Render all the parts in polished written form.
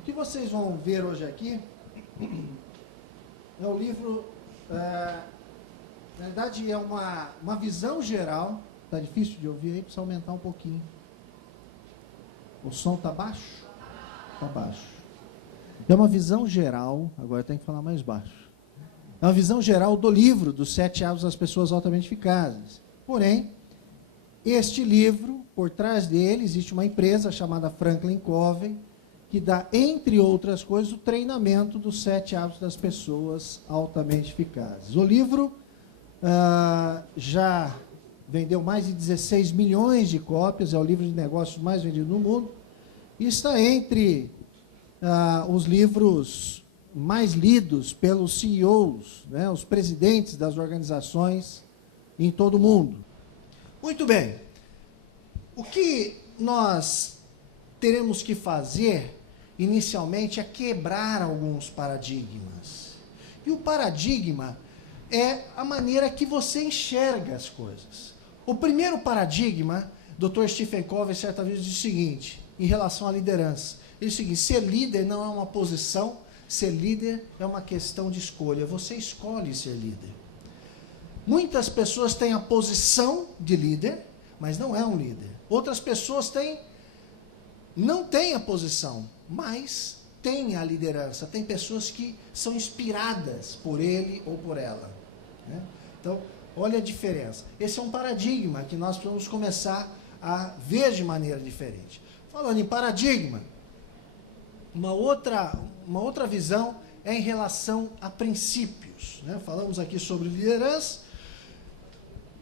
O que vocês vão ver hoje aqui é o livro, na verdade é uma visão geral. Está difícil de ouvir aí, precisa aumentar um pouquinho. O som está baixo? Está baixo. É uma visão geral, agora tem que falar mais baixo. É uma visão geral do livro dos 7 hábitos das pessoas altamente eficazes. Porém, este livro, por trás dele, existe uma empresa chamada Franklin Covey, que dá, entre outras coisas, o treinamento dos 7 hábitos das pessoas altamente eficazes. O livro já vendeu mais de 16 milhões de cópias, é o livro de negócios mais vendido no mundo, e está entre os livros mais lidos pelos CEOs, né, os presidentes das organizações em todo o mundo. Muito bem. O que nós teremos que fazer, inicialmente, é quebrar alguns paradigmas. E o paradigma é a maneira que você enxerga as coisas. O primeiro paradigma, Dr. Stephen Covey, certa vez, disse o seguinte, em relação à liderança. Ele disse o seguinte: ser líder não é uma posição, ser líder é uma questão de escolha. Você escolhe ser líder. Muitas pessoas têm a posição de líder, mas não é um líder. Outras pessoas não têm a posição, mas têm a liderança. Tem pessoas que são inspiradas por ele ou por ela, né? Então, olha a diferença. Esse é um paradigma que nós precisamos começar a ver de maneira diferente. Falando em paradigma, uma outra visão é em relação a princípios, né? Falamos aqui sobre liderança.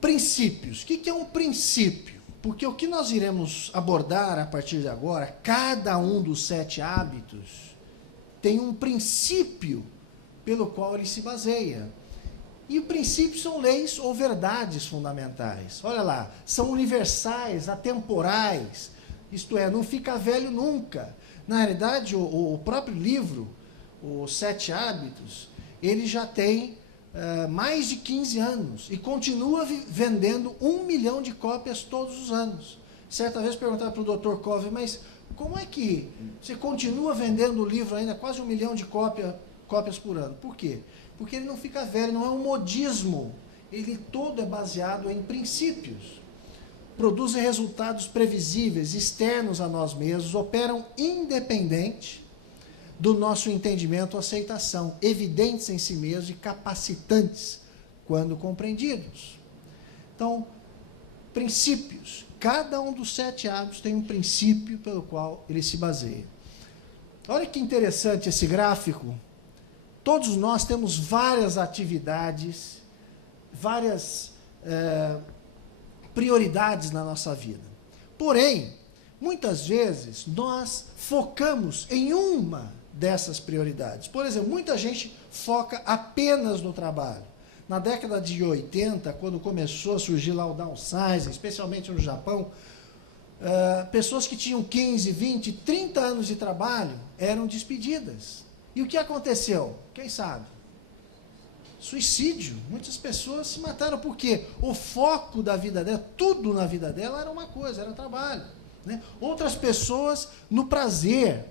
Princípios. O que é um princípio? Porque o que nós iremos abordar a partir de agora, cada um dos 7 hábitos tem um princípio pelo qual ele se baseia. E o princípio são leis ou verdades fundamentais. Olha lá, são universais, atemporais, isto é, não fica velho nunca. Na realidade, o próprio livro, os 7 hábitos, ele já tem mais de 15 anos e continua vendendo 1 milhão de cópias todos os anos. Certa vez perguntaram para o Dr. Covey, mas como é que você continua vendendo o livro ainda quase 1 milhão de cópias por ano? Por quê? Porque ele não fica velho, não é um modismo. Ele todo é baseado em princípios. Produzem resultados previsíveis, externos a nós mesmos, operam independente do nosso entendimento ou aceitação, evidentes em si mesmos e capacitantes quando compreendidos. Então, princípios. Cada um dos 7 hábitos tem um princípio pelo qual ele se baseia. Olha que interessante esse gráfico. Todos nós temos várias atividades, várias prioridades na nossa vida. Porém, muitas vezes nós focamos em uma dessas prioridades. Por exemplo, muita gente foca apenas no trabalho. Na década de 80, quando começou a surgir lá o downsizing, especialmente no Japão, pessoas que tinham 15, 20, 30 anos de trabalho eram despedidas. E o que aconteceu? Quem sabe? Suicídio. Muitas pessoas se mataram porque o foco da vida dela, tudo na vida dela era uma coisa, era trabalho, né? Outras pessoas no prazer,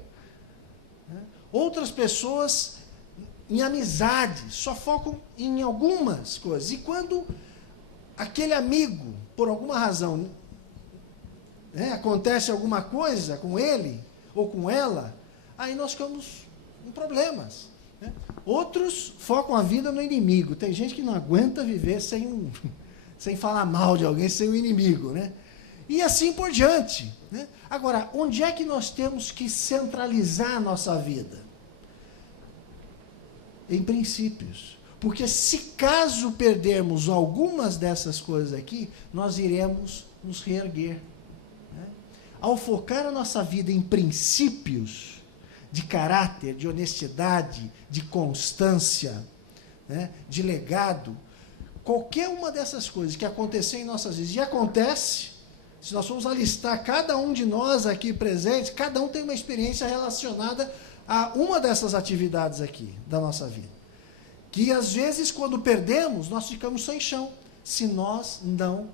né? Outras pessoas em amizade, só focam em algumas coisas. E quando aquele amigo, por alguma razão, né, acontece alguma coisa com ele ou com ela, aí nós ficamos em problemas, né? Outros focam a vida no inimigo. Tem gente que não aguenta viver sem falar mal de alguém, sem o inimigo, né? E assim por diante, né? Agora, onde é que nós temos que centralizar a nossa vida? Em princípios. Porque se caso perdermos algumas dessas coisas aqui, nós iremos nos reerguer, né? Ao focar a nossa vida em princípios de caráter, de honestidade, de constância, né, de legado, qualquer uma dessas coisas que acontecer em nossas vidas, e acontece, se nós formos alistar cada um de nós aqui presentes, cada um tem uma experiência relacionada a uma dessas atividades aqui da nossa vida. Que às vezes, quando perdemos, nós ficamos sem chão, se nós não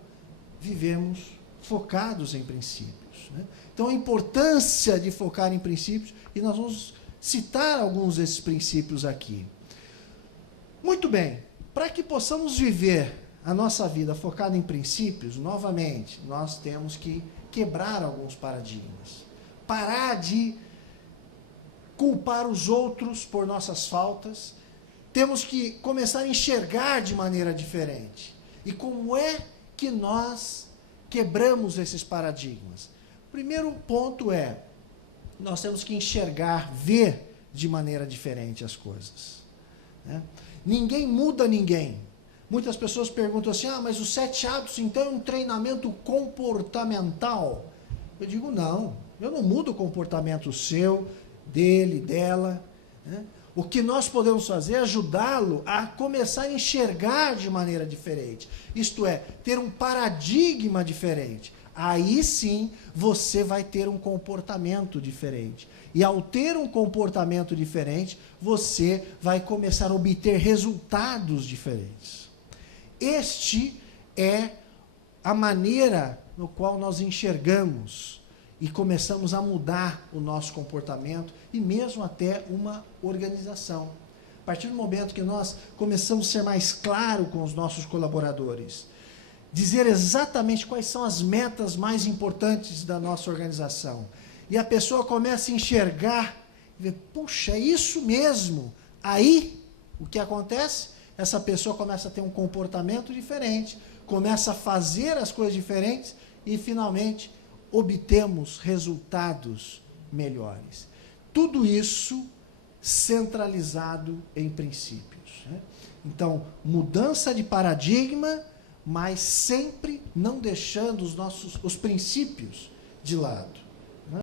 vivemos focados em princípios, né? Então, a importância de focar em princípios, e nós vamos citar alguns desses princípios aqui. Muito bem, para que possamos viver a nossa vida focada em princípios, novamente, nós temos que quebrar alguns paradigmas. Parar de culpar os outros por nossas faltas. Temos que começar a enxergar de maneira diferente. E como é que nós quebramos esses paradigmas? O primeiro ponto é, nós temos que enxergar, ver de maneira diferente as coisas. Né? Ninguém muda ninguém. Muitas pessoas perguntam assim, mas os 7 hábitos, então, é um treinamento comportamental? Eu digo, não, eu não mudo o comportamento seu, dele, dela. Né? O que nós podemos fazer é ajudá-lo a começar a enxergar de maneira diferente. Isto é, ter um paradigma diferente. Aí sim, você vai ter um comportamento diferente. E ao ter um comportamento diferente, você vai começar a obter resultados diferentes. Este é a maneira no qual nós enxergamos e começamos a mudar o nosso comportamento e mesmo até uma organização. A partir do momento que nós começamos a ser mais claros com os nossos colaboradores, dizer exatamente quais são as metas mais importantes da nossa organização, e a pessoa começa a enxergar e ver, puxa, é isso mesmo. Aí, o que acontece? Essa pessoa começa a ter um comportamento diferente, começa a fazer as coisas diferentes e, finalmente, obtemos resultados melhores. Tudo isso centralizado em princípios. Né? Então, mudança de paradigma, mas sempre não deixando os princípios de lado.